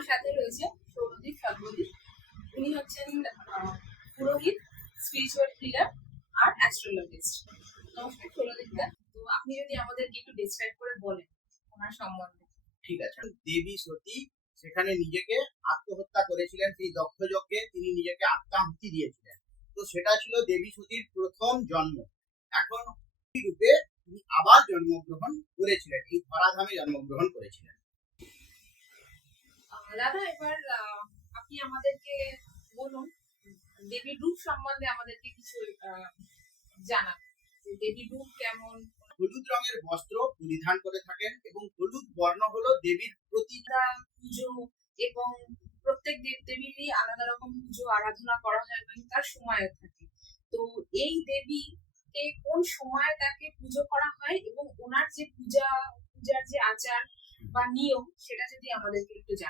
আমার সাথে রয়েছে সৌরদীপ সর্বদীপ। উনি হচ্ছেন পুরোহিত, স্পিরিচুয়াল হিলার আর অ্যাস্ট্রোলজিস্ট। নমস্কার সৌরদীপ দা। তো আপনি যদি আমাদেরকে একটু ডিসক্রাইব করে বলেন ওনার সম্বন্ধে। ঠিক আছে। দেবী সতী সেখানে নিজেকে আত্মহত্যা করেছিলেন, সেই দক্ষযজ্ঞে তিনি নিজেকে আত্মাহুতি দিয়েছিলেন। তো সেটা ছিল দেবী সতীর প্রথম জন্ম। এখন রূপে তিনি আবার জন্মগ্রহণ করেছিলেন, এই ধরাধামে জন্মগ্রহণ করেছিলেন। দাদা, এবার আপনি আমাদেরকে বলুন দেবীর রূপ সম্বন্ধে আমাদেরকে কিছু জানান। দেবীর রূপ কেমন? হলুদ রঙের বস্ত্র পরিধান করে থাকেন এবং হলুদ বর্ণ হলো দেবীর প্রতীক। পুজো এবং প্রত্যেক দেবদেবীরই আলাদা রকম পুজো আরাধনা করা হয় এবং তার সময় থাকে। তো এই দেবীকে কোন সময় তাকে পুজো করা হয় এবং ওনার যে পূজার যে আচার বা নিয়ম সেটা যদি আমাদেরকে একটু জানান।